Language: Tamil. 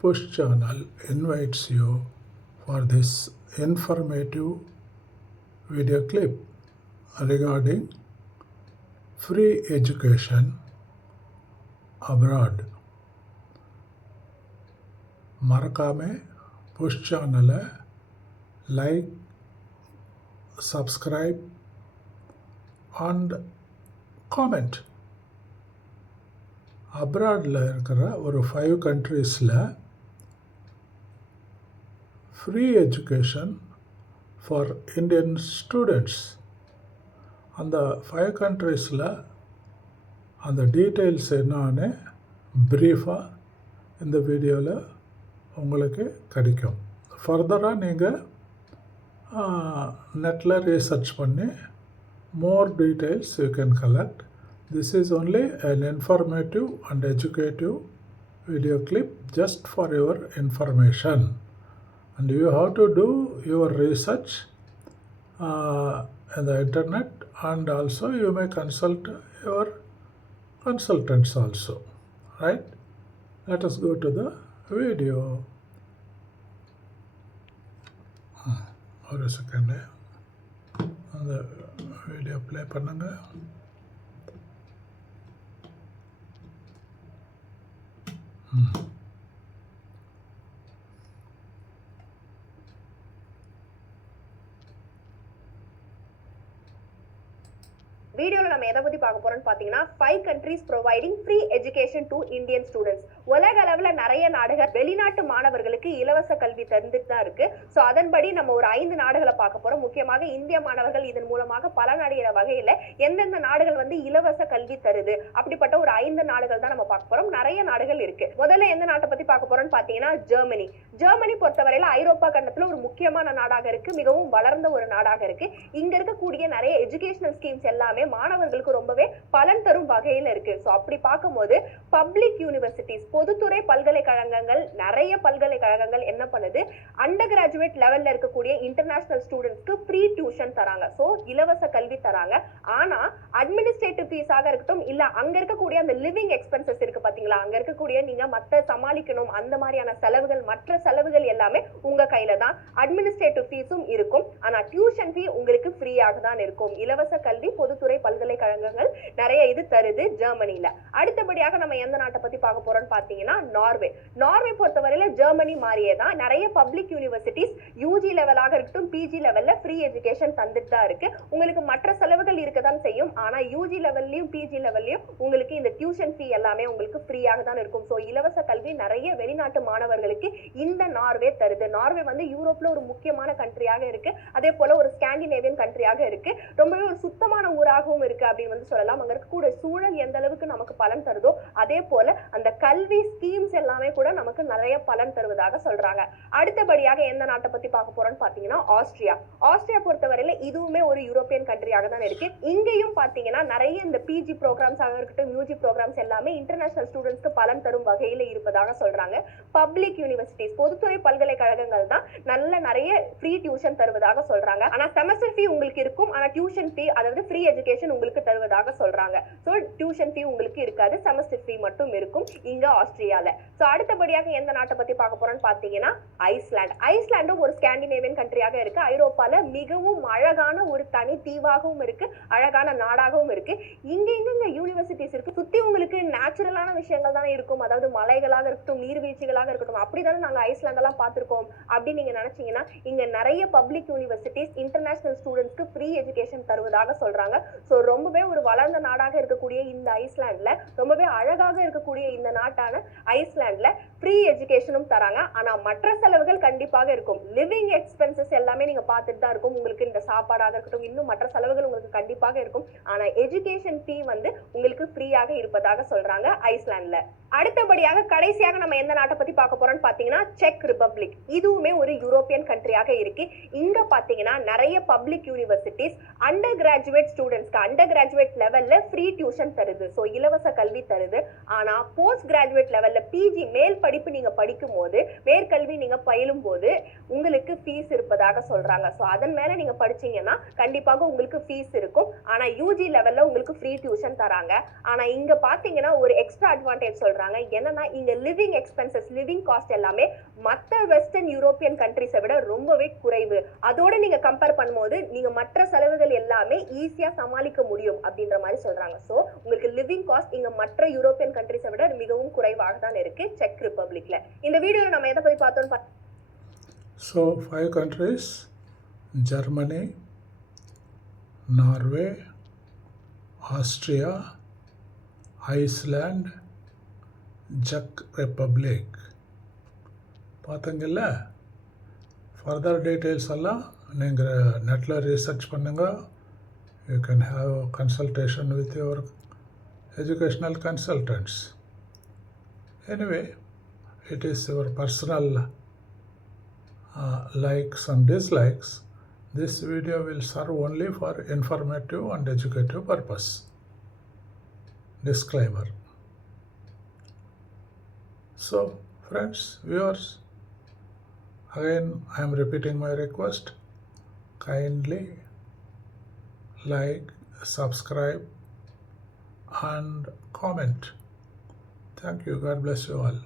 Push channel invites you for this informative video clip regarding free education abroad. மறக்காம புஷ் சேனலை லைக் சப்ஸ்கிரைப் அண்ட் காமெண்ட் அப்ராடில் இருக்கிற ஒரு ஃபைவ் கண்ட்ரீஸில் free education for Indian students அந்த ஃபைவ் கண்ட்ரீஸில் அந்த டீட்டெயில்ஸ் என்னான்னு ப்ரீஃபாக இந்த வீடியோவில் உங்களுக்கு கிடைக்கும். ஃபர்தராக நீங்கள் நெட்டில் ரீசர்ச் பண்ணி more details you can collect this is only an informative and educative video clip just for your information and you have to do your research uh, in the internet and also you may consult your consultants also right let us go to the video Hmm, ஒரு செகண்டு அந்த வீடியோ ப்ளே பண்ணுங்க ம் வீடியோவில் நம்ம எதை பற்றி பார்க்க போகிறோம்னு பார்த்தீங்கன்னா five countries providing free education to Indian students உலக அளவில் நிறைய நாடுகள் வெளிநாட்டு மாணவர்களுக்கு இலவச கல்வி தந்துட்டு தான் இருக்கு. ஸோ அதன்படி நம்ம ஒரு ஐந்து நாடுகளை பார்க்க போகிறோம் முக்கியமாக இந்திய மாணவர்கள் இதன் மூலமாக பலனடைகிற வகையில் எந்தெந்த நாடுகள் வந்து இலவச கல்வி தருது? அப்படிப்பட்ட ஒரு ஐந்து நாடுகள் தான் நம்ம பார்க்க போகிறோம் நிறைய நாடுகள் இருக்கு. முதல்ல எந்த நாட்டை பற்றி பார்க்க போகிறோம்னு பார்த்தீங்கன்னா ஜெர்மனி. ஜெர்மனி பொறுத்தவரையில ஐரோப்பா கண்டத்துல ஒரு முக்கியமான நாடாக இருக்கு. மிகவும் வளர்ந்த ஒரு நாடாக இருக்கு. இங்க இருக்கக்கூடிய நிறைய எஜுகேஷனல் ஸ்கீம்ஸ் எல்லாமே மாணவர்களுக்கு ரொம்பவே பலன் தரும் வகையில இருக்கு. ஸோ அப்படி பார்க்கும்போது பப்ளிக் யூனிவர்சிட்டிஸ் பொதுத்துறை பல்கலைக்கழகங்கள் நிறைய பல்கலைக்கழகங்கள் என்ன பண்ணுது? அண்டர் கிராஜுவேட் லெவல்ல இருக்கக்கூடிய இன்டர்நேஷனல் ஸ்டூடெண்ட்ஸ்க்கு ஃப்ரீ டியூஷன் தராங்க. ஸோ இலவச கல்வி தராங்க. ஆனா அட்மினிஸ்ட்ரேட்டிவ் ஃபீஸாக இருக்கட்டும் இல்ல அங்க இருக்கக்கூடிய அந்த லிவிங் எக்ஸ்பென்சஸ் இருக்கு பாத்தீங்களா? அங்க இருக்கக்கூடிய நீங்க மத்த சமாளிக்கணும் அந்த மாதிரியான செலவுகள் மற்ற செலவுகள் எல்லாமே உங்க கையில தான். அட்மினிஸ்ட்ரேட்டிவ் ஃபீஸும் இருக்கும். ஆனா டியூஷன் ஃபீ உங்களுக்கு ஃப்ரீயாக தான் இருக்கும். இலவச கல்வி பொதுத்துறை பல்கலைக்கழகங்கள் நிறைய இது தருது ஜெர்மனில. அடுத்தபடியாக நம்ம எந்த நாட்டை பத்தி பார்க்க போறோம்னு பாத்தீங்கன்னா நார்வே. நார்வே பொறுத்தவரையில ஜெர்மனி மாதிரியே தான். நிறைய பப்ளிக் யூனிவர்சிட்டிஸ் யூஜி லெவலாக இருக்கட்டும் பிஜி லெவல்ல ஃப்ரீ எஜுகேஷன் தந்துட்டு தான் இருக்கு. உங்களுக்கு மற்ற செலவுகள் இருக்கதான் செய்யும். ஆனா யூஜி லெவல்லையும் பிஜி லெவல்லையும் உங்களுக்கு இந்த டியூஷன் ஃபீ எல்லாமே உங்களுக்கு ஃப்ரீயாக தான் இருக்கும். ஸோ இலவச கல்வி நிறைய வெளிநாட்டு மாணவர்களுக்கு இந்த நார்வே தருது. நார்வே வந்து யூரோப்ல ஒரு முக்கியமான கண்ட்ரியாக இருக்கு. அதே போல ஒரு ஸ்காண்டினேவியன் கண்ட்ரியாக இருக்கு. ரொம்பவே ஒரு சுத்தமான ஊராகவும் இருக்கு அப்படின்னு வந்து சொல்லலாம். அங்க இருக்கக்கூடிய சூழல் எந்த அளவுக்கு நமக்கு பலன் தருதோ அதே போல அந்த கல்வி ஸ்கீம்ஸ் எல்லாமே கூட நமக்கு நிறைய பலன் தருவதாக சொல்றாங்க. அடுத்தபடியாக எந்த நாட்டை பத்தி பார்க்க போறோம்னு பாத்தீங்கன்னா ஆஸ்திரியா. ஆஸ்திரியா பொறுத்தவரையில இதுவுமே ஒரு யூரோப்பியன் கண்ட்ரியாக தான் இருக்கு. இங்கேயும் பாத்தீங்கன்னா நிறைய இந்த பிஜி ப்ரோக்ராம்ஸ் ஆக இருக்கட்டும் யூஜி ப்ரோக்ராம்ஸ் எல்லாமே இன்டர்நேஷனல் ஸ்டூடெண்ட்ஸ்க்கு பலன் தரும் வகையில இருப்பதாக சொல்றாங்க. பப்ளிக் யூனிவர்சிட்டிஸ் பொதுத்துறை பல்கலைக்கழகங்கள் தான் நல்ல நிறைய ஃப்ரீ டியூஷன் தருவதாக சொல்றாங்க. ஆனா செமஸ்டர் ஃபீ உங்களுக்கு இருக்கும். ஆனா டியூஷன் ஃபீ அதாவது ஃப்ரீ எஜுகேஷன் உங்களுக்கு தருவதாக சொல்றாங்க. ஸோ டியூஷன் ஃபீ உங்களுக்கு இருக்காது. செமஸ்டர் ஃபீ மட்டும் இருக்கும் இங்க ஆஸ்திரியால ஸோ அடுத்தபடியாக எந்த நாட்டை பத்தி பார்க்க போறோம்னு பாத்தீங்கன்னா ஐஸ்லாண்ட் ஐஸ்லாண்டும் ஒரு ஸ்காண்டினேவியன் கண்ட்ரியாக இருக்கு. ஐரோப்பால மிகவும் அழகான ஒரு தனி தீவாகவும் இருக்கு. அழகான நாடாகவும் இருக்கு. இங்க எங்க யூனிவர்சிட்டிஸ் இருக்கு? நேச்சுரலான விஷயங்கள் தானே இருக்கும். அதாவது மலைகளாக இருக்கட்டும் நீர்வீழ்ச்சிகளாக இருக்கட்டும் அப்படிதானே நாங்கள் ஐஸ்லாந்தெல்லாம் பார்த்துருக்கோம் அப்படின்னு நீங்கள் நினச்சிங்கன்னா இங்கே நிறைய பப்ளிக் யூனிவர்சிட்டிஸ் இன்டர்நேஷனல் ஸ்டூடெண்ட்ஸ்க்கு ஃப்ரீ எஜுகேஷன் தருவதாக சொல்கிறாங்க ஸோ ரொம்பவே ஒரு வளர்ந்த நாடாக இருக்கக்கூடிய இந்த ஐஸ்லாண்டில் ரொம்பவே அழகாக இருக்கக்கூடிய இந்த நாட்டான ஐஸ்லாண்டில் ஃப்ரீ எஜுகேஷனும் தராங்க. ஆனால் மற்ற செலவுகள் கண்டிப்பாக இருக்கும். லிவிங் எக்ஸ்பென்சஸ் எல்லாமே நீங்கள் பார்த்துட்டு தான் இருக்கும். உங்களுக்கு இந்த சாப்பாடாக இருக்கட்டும் இன்னும் மற்ற செலவுகள் உங்களுக்கு கண்டிப்பாக இருக்கும். ஆனால் எஜுகேஷன் ஃபீ வந்து உங்களுக்கு ஃப்ரீயாக இருப்பதாக சொல்கிறாங்க ஐஸ்லாண்ட்ல. அடுத்தபடியாக கடைசியாக நம்ம எந்த நாட்டை பத்தி பார்க்க போறோம்னு பாத்தீங்கன்னா செக் ரிபப்ளிக். இதுவுமே ஒரு யூரோப்பியன் கண்ட்ரியாக இருக்கு. இங்க பாத்தீங்கன்னா நிறைய பப்ளிக் யூனிவர்சிட்டிஸ் அண்டர் கிராஜுவேட் ஸ்டூடெண்ட்ஸ்க்கு அண்டர் கிராஜுவேட் லெவல்ல ஃப்ரீ டியூஷன் தருது. ஸோ இலவச கல்வி தருது. ஆனா போஸ்ட் கிராஜுவேட் லெவல்ல பிஜி மேல் படிப்பு நீங்க படிக்கும் போது மேற்கல்வி நீங்க பயிலும் போது உங்களுக்கு ஃபீஸ் இருப்பதாக சொல்றாங்க. ஸோ அதன் மேல நீங்க படிச்சீங்கன்னா கண்டிப்பாக உங்களுக்கு ஃபீஸ் இருக்கும். ஆனா யூஜி லெவல்ல உங்களுக்கு ஃப்ரீ டியூஷன் தராங்க. ஆனா இங்க பாத்தீங்கன்னா ஒரு எக்ஸ்ட்ரா அட்வான்டேஜ் சொல்கிறாங்க என்னன்னா இங்க லிவிங் எக்ஸ்பென்சஸ் லிவிங் காஸ்ட் எல்லாமே மற்ற வெஸ்டர்ன் யூரோப்பியன் கண்ட்ரிஸை விட ரொம்பவே குறைவு. அதோட நீங்க கம்பேர் பண்ணும்போது நீங்க மற்ற செலவுகள் எல்லாமே ஈஸியாக சமாளிக்க முடியும் அப்படின்ற மாதிரி சொல்றாங்க. ஸோ உங்களுக்கு லிவிங் காஸ்ட் இங்க மற்ற யூரோப்பியன் கண்ட்ரிஸை விட மிகவும் குறைவாக தான் இருக்கு செக் ரிப்பப்ளிக்ல இந்த வீடியோவில் நம்ம எதை போய் பார்த்தோம்னு so five countries Germany Norway Austria Austria, Iceland, Czech Republic. பார்த்தீங்கல்ல further details எல்லாம் நீங்கள் நெட்டில் ரிசர்ச் பண்ணுங்கள் you can have consultation with your educational consultants anyway it is your personal uh, likes and dislikes, this video will serve only for informative and educative purpose. Disclaimer. So, friends, viewers, again I am repeating my request. Kindly like, subscribe, and comment. Thank you. God bless you all.